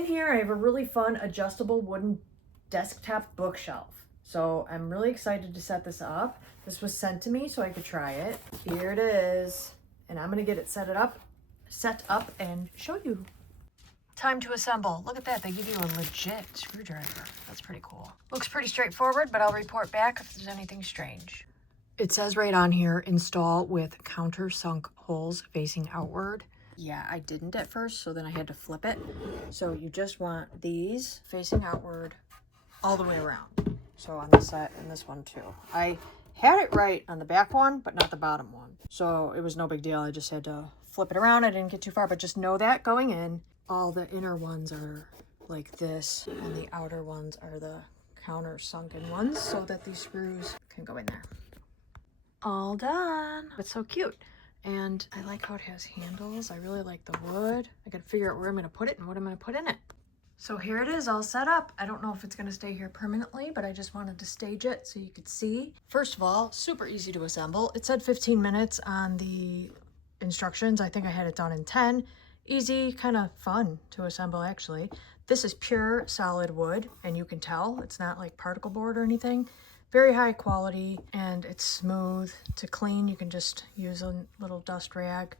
In here, I have a really fun adjustable wooden desktop bookshelf. So I'm really excited to set this up. This was sent to me so I could try it. Here it is. And I'm gonna get it set up and show you. Time to assemble. Look at that, they give you a legit screwdriver. That's pretty cool. Looks pretty straightforward, but I'll report back if there's anything strange. It says right on here, install with countersunk holes facing outward. Yeah, I didn't at first, so then I had to flip it. So you just want these facing outward all the way around. So on this side and this one too. I had it right on the back one, but not the bottom one. So it was no big deal. I just had to flip it around. I didn't get too far, but just know that going in, all the inner ones are like this, and the outer ones are the counter sunken ones so that these screws can go in there. All done. It's so cute. And I like how it has handles. I really like the wood. I gotta figure out where I'm gonna put it and what I'm gonna put in it. So here it is all set up. I don't know if it's gonna stay here permanently, but I just wanted to stage it so you could see. First of all, super easy to assemble. It said 15 minutes on the instructions. I think I had it done in 10. Easy, kind of fun to assemble actually. This is pure solid wood, and you can tell it's not like particle board or anything. Very high quality, and it's smooth to clean. You can just use a little dust rag.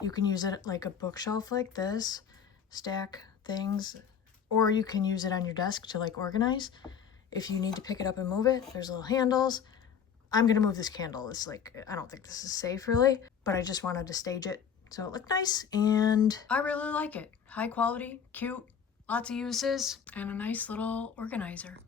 You can use it like a bookshelf like this, stack things, or you can use it on your desk to like organize. If you need to pick it up and move it, there's little handles. I'm gonna move this candle. It's like, I don't think this is safe really, but I just wanted to stage it so it looked nice, and I really like it. High quality, cute, lots of uses, and a nice little organizer.